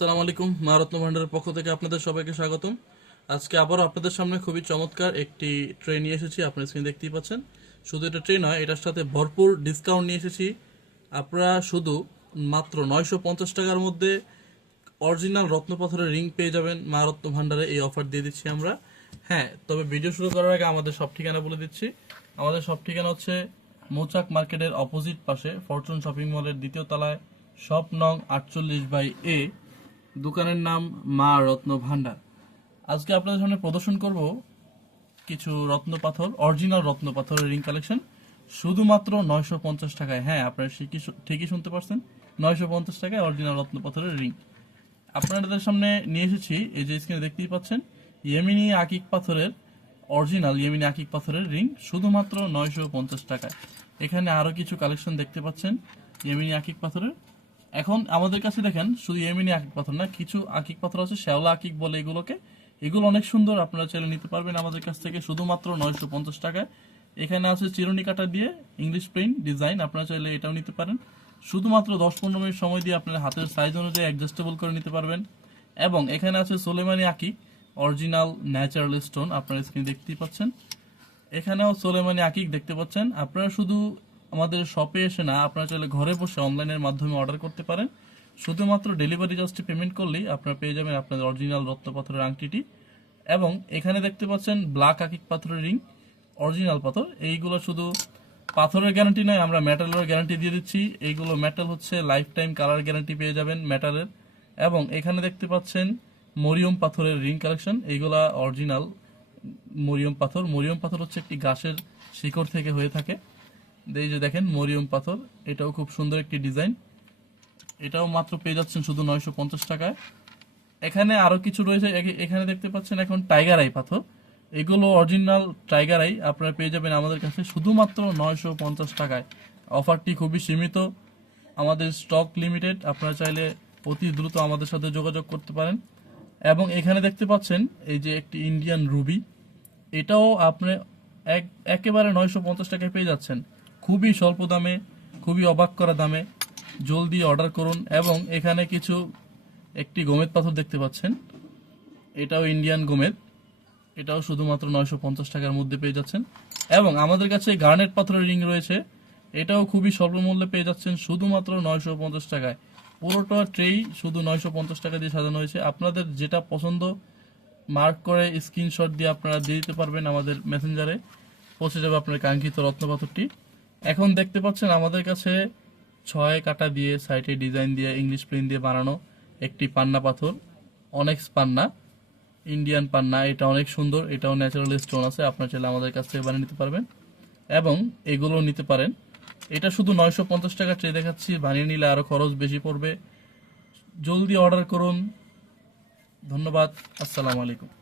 আসসালামু আলাইকুম। মা রত্ন ভান্ডারের পক্ষ থেকে আপনাদের সবাইকে স্বাগতম। আজকে আবারও আপনাদের সামনে খুবই চমৎকার একটি ট্রে নিয়ে এসেছি। আপনার স্ক্রিন দেখতেই পাচ্ছেন। শুধু এটা ট্রে নয়, এটার সাথে ভরপুর ডিসকাউন্ট নিয়ে এসেছি। আপনারা শুধু মাত্র 950 টাকার মধ্যে অরিজিনাল রত্নপাথরের রিং পেয়ে যাবেন মা রত্ন ভান্ডারে। এই অফার দিয়ে দিচ্ছি আমরা। হ্যাঁ, তবে ভিডিও শুরু করার আগে আমাদের সব ঠিকানা বলে দিচ্ছি। আমাদের সব ঠিকানা হচ্ছে মৌচাক মার্কেটের অপোজিট পাশে ফরচুন শপিং মলের দ্বিতীয় তলায়, শপ নং 48/A, দোকানের নাম মা রত্ন ভান্ডার। আজকে আপনাদের সামনে প্রদর্শন করব কিছু রত্নপাথর, অরিজিনাল রত্নপাথরের রিং কালেকশন শুধুমাত্র 950 টাকায়। হ্যাঁ, আপনারা ঠিকই শুনতে পারছেন, 950 টাকায় অরিজিনাল রত্নপাথরের রিং আপনাদের সামনে নিয়ে এসেছি। এই যে স্ক্রিনে দেখতেই পাচ্ছেন, ইয়েমেনি আকিক পাথরের অরিজিনাল ইয়েমেনি আকিক পাথরের রিং শুধুমাত্র 950 টাকায়। এখানে আরো কিছু কালেকশন দেখতে পাচ্ছেন ইয়েমেনি আকিক পাথরের। এখন আমাদের কাছে দেখেন, শুধু ইয়েমেনি আকিক পাথর না, কিছু আকিক পাথর আছে, শ্যাওলা আকিক বলে এগুলোকে। এগুলো অনেক সুন্দর, আপনারা চাইলে নিতে পারবেন আমাদের কাছ থেকে শুধুমাত্র 950 টাকায়। এখানে আছে চিরুনি কাটা দিয়ে ইংলিশ প্রিন্ট ডিজাইন, আপনারা চাইলে এটাও নিতে পারেন। শুধুমাত্র 10-15 মিনিট সময় দিয়ে আপনার হাতের সাইজ অনুযায়ী অ্যাডজাস্টেবল করে নিতে পারবেন। এবং এখানে আছে সোলেমানি আকিক অরিজিনাল ন্যাচারাল স্টোন, আপনারা স্ক্রিনে দেখতেই পাচ্ছেন। এখানেও সোলেমানি আকিক দেখতে পাচ্ছেন। আপনারা শুধু আমাদের শপে এসে না, আপনারা চাইলে ঘরে বসে অনলাইনের মাধ্যমে অর্ডার করতে পারেন। শুধুমাত্র ডেলিভারি জাস্টে পেমেন্ট করলেই আপনারা পেয়ে যাবেন আপনাদের অরিজিনাল রত্নপাথরের আংটিটি। এবং এখানে দেখতে পাচ্ছেন ব্ল্যাক আকিক পাথরের রিং, অরিজিনাল পাথর। এইগুলো শুধু পাথরের গ্যারান্টি নয়, আমরা মেটালের গ্যারান্টি দিয়ে দিচ্ছি। এইগুলো মেটাল হচ্ছে লাইফ টাইম কালার গ্যারান্টি পেয়ে যাবেন মেটালের। এবং এখানে দেখতে পাচ্ছেন মরিয়ম পাথরের রিং কালেকশন, এইগুলা অরিজিনাল মরিয়ম পাথর। মরিয়ম পাথর হচ্ছে একটি গাছের শিকড় থেকে হয়ে থাকে। এই যে দেখেন মরিয়ম পাথর, এটাও খুব সুন্দর একটি ডিজাইন। এটাও মাত্র পেয়ে যাচ্ছেন শুধু 950 টাকায়। এখানে আরো কিছু রয়েছে, এখানে দেখতে পাচ্ছেন এখন টাইগার আই পাথর। এগুলো অরিজিনাল টাইগার আই, আপনারা পেয়ে যাবেন আমাদের কাছে শুধুমাত্র 950 টাকায়। অফারটি খুবই সীমিত, আমাদের স্টক লিমিটেড। আপনারা চাইলে অতি দ্রুত আমাদের সাথে যোগাযোগ করতে পারেন। এবং এখানে দেখতে পাচ্ছেন এই যে একটি ইন্ডিয়ান রুবি, এটাও আপনি একেবারে 950 টাকায় পেয়ে যাচ্ছেন, খুবই স্বল্প দামে, খুবই অবাক করা দামে। জলদি অর্ডার করুন। এবং এখানে একটি গোমেদ পাথর দেখতে পাচ্ছেন, এটাও ইন্ডিয়ান গোমেদ, এটাও শুধুমাত্র 950 টাকার মধ্যে পেয়ে যাচ্ছেন। এবং আমাদের কাছে গার্নেট পাথরের রিং রয়েছে, এটাও খুবই স্বল্প মূল্যে পেয়ে যাচ্ছেন শুধুমাত্র 950 টাকায়। পুরোটা ট্রেই শুধু 950 টাকা দিয়ে সাজানো হয়েছে। আপনাদের যেটা পছন্দ মার্ক করে স্ক্রিনশট দিয়ে আপনারা দিয়ে দিতে পারবেন, আমাদের মেসেঞ্জারে পৌঁছে যাবে আপনার কাঙ্ক্ষিত রত্নপাথরটি। এখন দেখতে পাচ্ছেন আমাদের কাছে 6 কাটা দিয়ে সাইডে ডিজাইন দিয়ে ইংলিশ প্রিন্ট দিয়ে বানানো একটি পান্না পাথর, অনেক্স পান্না, ইন্ডিয়ান পান্না। এটা অনেক সুন্দর, এটাও ন্যাচারাল স্টোন আছে, আপনারা চাইলে আমাদের কাছ থেকে বানিয়ে নিতে পারবেন এবং এগুলো নিতে পারেন। এটা শুধু 950 টাকা ট্রে দেখাচ্ছি, বানিয়ে নিলে আরো খরচ বেশি পড়বে। জলদি অর্ডার করুন। ধন্যবাদ। আসসালামু আলাইকুম।